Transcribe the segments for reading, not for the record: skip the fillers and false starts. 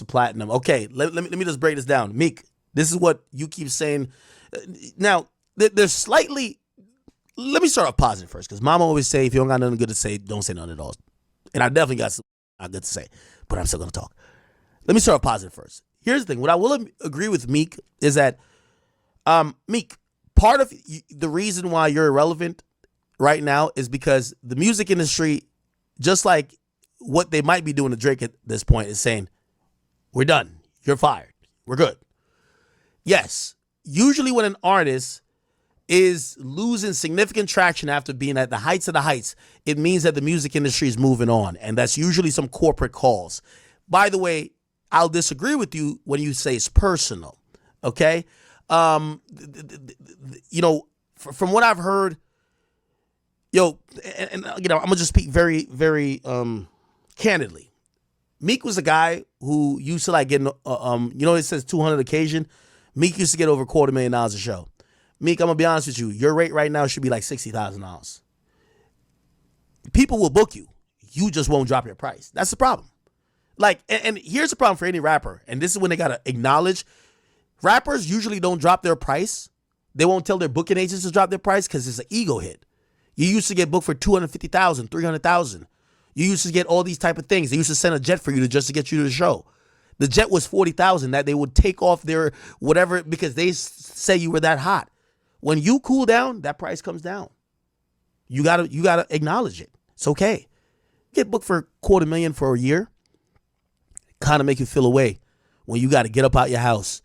to platinum. Okay, let me just break this down. Meek, this is what you keep saying. Now, there's slightly. Let me start off positive first, because Mama always say, if you don't got nothing good to say, don't say nothing at all. And I definitely got something not good to say, but I'm still gonna talk. Let me start off positive first. Here's the thing. What I will agree with Meek is that, Meek, part of the reason why you're irrelevant right now is because the music industry, just like what they might be doing to Drake at this point, is saying, we're done. You're fired. We're good. Yes, usually when an artist is losing significant traction after being at the heights of the heights, it means that the music industry is moving on, and that's usually some corporate calls. By the way, I'll disagree with you when you say it's personal, okay? From what I've heard, I'm gonna just speak very, very candidly. Meek was a guy who used to like getting, it says 200 occasion. Meek used to get over $250,000 a show. Meek, I'm gonna be honest with you. Your rate right now should be like $60,000. People will book you. You just won't drop your price. That's the problem. Like, and here's the problem for any rapper, and this is when they gotta acknowledge, rappers usually don't drop their price. They won't tell their booking agents to drop their price because it's an ego hit. You used to get booked for $250,000, $300,000. You used to get all these type of things. They used to send a jet for you just to get you to the show. The jet was $40,000 that they would take off their whatever because they say you were that hot. When you cool down, that price comes down. You gotta acknowledge it. It's okay. Get booked for $250,000 for a year. Kind of make you feel away when you got to get up out your house.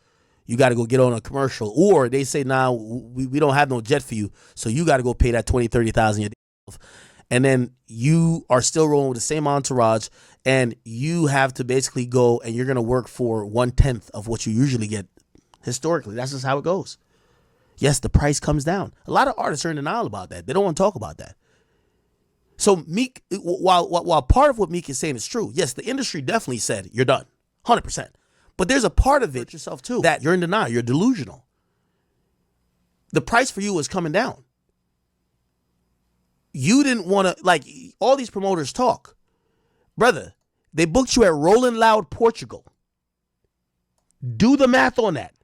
You got to go get on a commercial, or they say, nah, we don't have no jet for you, so you got to go pay that $20,000, $30,000, and then you are still rolling with the same entourage, and you have to basically go and you're gonna work for 1/10 of what you usually get historically. That's just how it goes. Yes, the price comes down. A lot of artists are in denial about that. They don't want to talk about that. So Meek, while part of what Meek is saying is true, yes, the industry definitely said you're done, 100%. But there's a part of it yourself too that you're in denial. You're delusional. The price for you is coming down. You didn't want to, like, all these promoters talk. Brother, they booked you at Rolling Loud, Portugal. Do the math on that.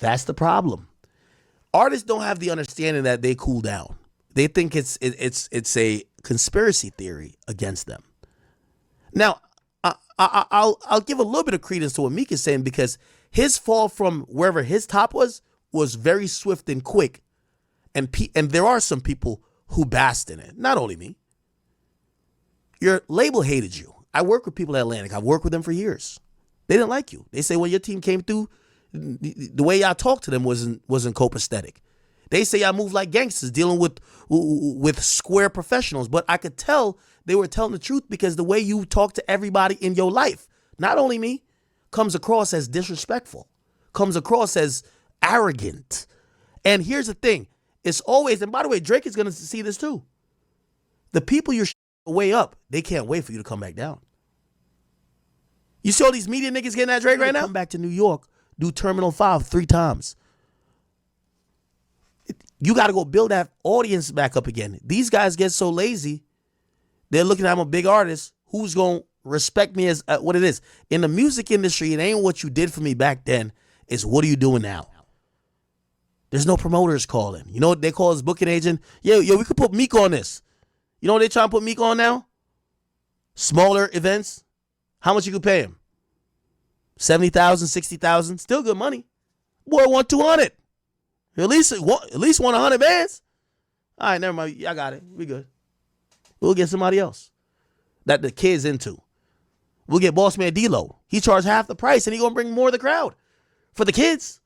That's the problem. Artists don't have the understanding that they cool down. They think it's a conspiracy theory against them. Now, I'll give a little bit of credence to what Meek is saying, because his fall from wherever his top was very swift and quick, and there are some people who basked in it. Not only me. Your label hated you. I work with people at Atlantic. I've worked with them for years. They didn't like you. They say when your team came through, the way y'all talked to them wasn't copacetic. They say y'all move like gangsters dealing with square professionals, but I could tell they were telling the truth, because the way you talk to everybody in your life, not only me, comes across as disrespectful, comes across as arrogant. And here's the thing. It's always, and by the way, Drake is going to see this too. The people you're way up, they can't wait for you to come back down. You see all these media niggas getting at Drake right now? Come back to New York, do Terminal 5 3 times. You got to go build that audience back up again. These guys get so lazy, they're looking at I'm a big artist. Who's going to respect me as what it is? In the music industry, it ain't what you did for me back then. It's what are you doing now? There's no promoters calling. You know what they call his booking agent? Yo, we could put Meek on this. You know what they trying to put Meek on now? Smaller events. How much you could pay him? $70,000, $60,000. Still good money. Boy, want 200. At least want 100 bands. All right, never mind. I got it. We good. We'll get somebody else that the kid's into. We'll get Boss Man D-Lo. He charged half the price, and he gonna bring more of the crowd for the kids.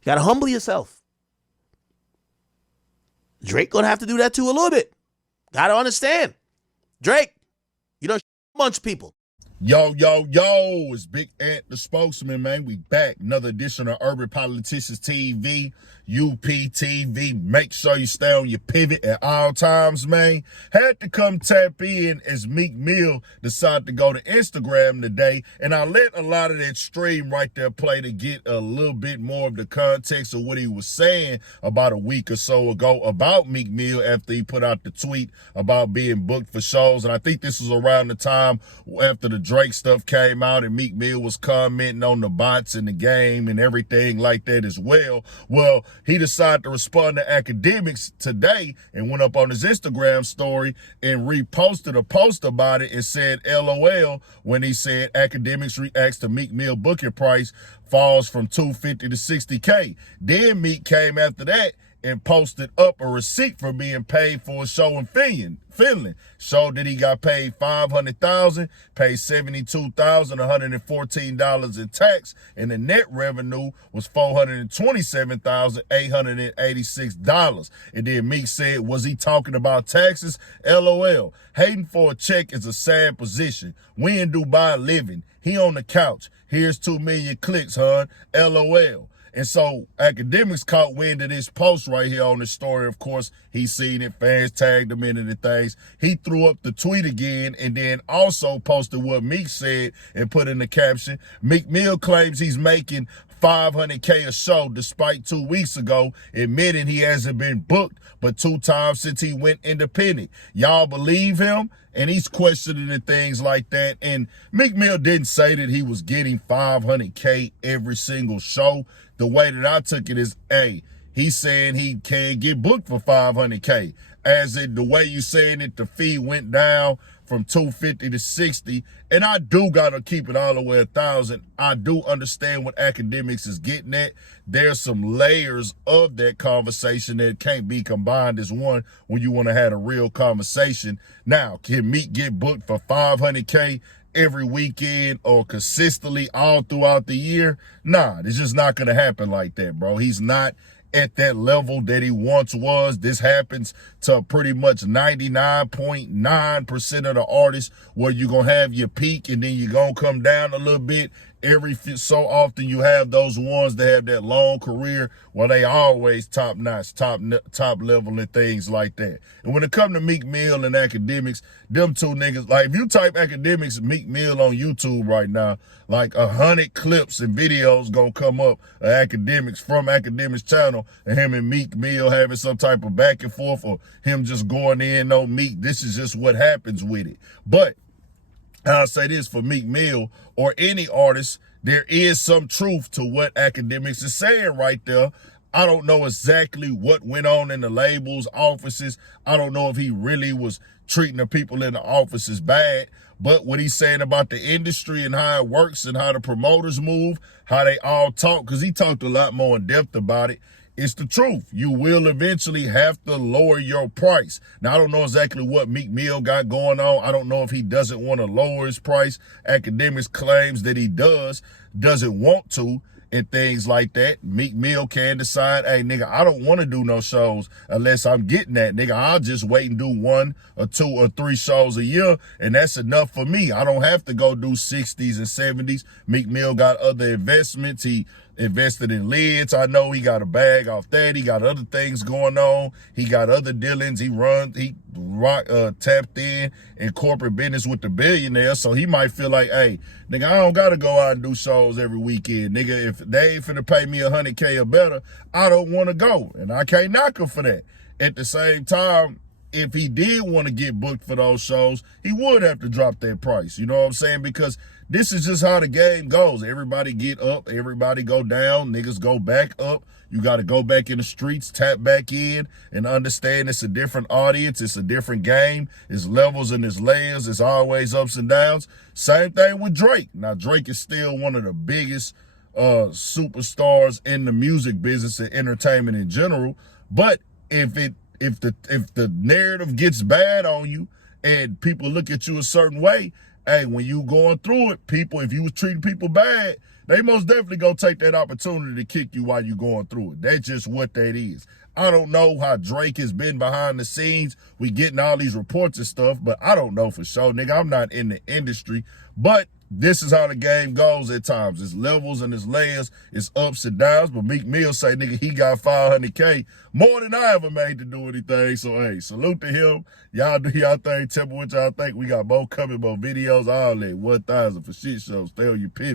You gotta humble yourself. Drake gonna have to do that too a little bit. Gotta understand. Drake, you done a bunch of people. Yo, it's Big Ant, the spokesman, man. We back. Another edition of Urban Politicians TV. UPTV. Make sure you stay on your pivot at all times, man. Had to come tap in as Meek Mill decided to go to Instagram today, and I let a lot of that stream right there play to get a little bit more of the context of what he was saying about a week or so ago about Meek Mill after he put out the tweet about being booked for shows. And I think this was around the time after the Drake stuff came out and Meek Mill was commenting on the bots in the game and everything like that as well. Well, he decided to respond to Akademiks today and went up on his Instagram story and reposted a post about it and said LOL when he said Akademiks reacts to Meek Mill booking price falls from $250 to $60K. Then Meek came after that and posted up a receipt for being paid for a show in Finland. Showed that he got paid $500,000, paid $72,114 in tax, and the net revenue was $427,886. And then Meek said, was he talking about taxes? LOL. Hating for a check is a sad position. We in Dubai living. He on the couch. Here's 2 million clicks, huh? LOL. And so Akademiks caught wind of this post right here on the story. Of course, he seen it. Fans tagged him in and things. He threw up the tweet again and then also posted what Meek said and put in the caption. Meek Mill claims he's making $500K a show despite 2 weeks ago admitting he hasn't been booked but 2 times since he went independent. Y'all believe him? And he's questioning and things like that. And Meek Mill didn't say that he was getting $500K every single show. The way that I took it is, hey, he's saying he can't get booked for $500K. As in the way you saying it, the fee went down from $250 to $60. And I do gotta keep it all the way $1,000. I do understand what Akademiks is getting at. There's some layers of that conversation that can't be combined as one when you want to have a real conversation. Now, can Meek get booked for $500K every weekend or consistently all throughout the year? Nah, it's just not gonna happen like that, bro. He's not at that level that he once was. This happens to pretty much 99.9% of the artists, where you're going to have your peak and then you're going to come down a little bit. Every so often you have those ones that have that long career where they always top notch, top level and things like that. And when it comes to Meek Mill and Akademiks, them two niggas, like if you type Akademiks Meek Mill on YouTube right now, like 100 clips and videos gonna come up of Akademiks from Akademiks channel and him and Meek Mill having some type of back and forth or him just going in on Meek. This is just what happens with it. But I'll say this for Meek Mill or any artist, there is some truth to what Akademiks is saying right there. I don't know exactly what went on in the labels, offices. I don't know if he really was treating the people in the offices bad. But what he's saying about the industry and how it works and how the promoters move, how they all talk, because he talked a lot more in depth about it, it's the truth. You will eventually have to lower your price. Now, I don't know exactly what Meek Mill got going on. I don't know if he doesn't want to lower his price. Akademiks claims that he doesn't want to, and things like that. Meek Mill can decide, hey, nigga, I don't want to do no shows unless I'm getting that. Nigga, I'll just wait and do 1 or 2 or 3 shows a year, and that's enough for me. I don't have to go do 60s and 70s. Meek Mill got other investments. He invested in lids. I know he got a bag off that. He got other things going on. He got other dealings. He tapped in corporate business with the billionaires. So he might feel like, hey, nigga, I don't got to go out and do shows every weekend. Nigga, if they ain't finna pay me $100K or better, I don't want to go. And I can't knock him for that. At the same time, if he did want to get booked for those shows, he would have to drop that price. You know what I'm saying? Because this is just how the game goes. Everybody get up, everybody go down, niggas go back up. You got to go back in the streets, tap back in, and understand it's a different audience. It's a different game. It's levels and it's layers. It's always ups and downs. Same thing with Drake. Now, Drake is still one of the biggest superstars in the music business and entertainment in general. But if the narrative gets bad on you and people look at you a certain way, hey, when you going through it, people, if you was treating people bad, they most definitely gonna take that opportunity to kick you while you going through it. That's just what that is. I don't know how Drake has been behind the scenes. We getting all these reports and stuff, but I don't know for sure, nigga. I'm not in the industry. But this is how the game goes at times. It's levels and it's layers, it's ups and downs. But Meek Mill say, nigga, he got 500K, more than I ever made to do anything. So, hey, salute to him. Y'all do y'all thing. Tell me what y'all think. We got more coming, more videos, all that. 1,000 for shit shows. Stay on your pivot.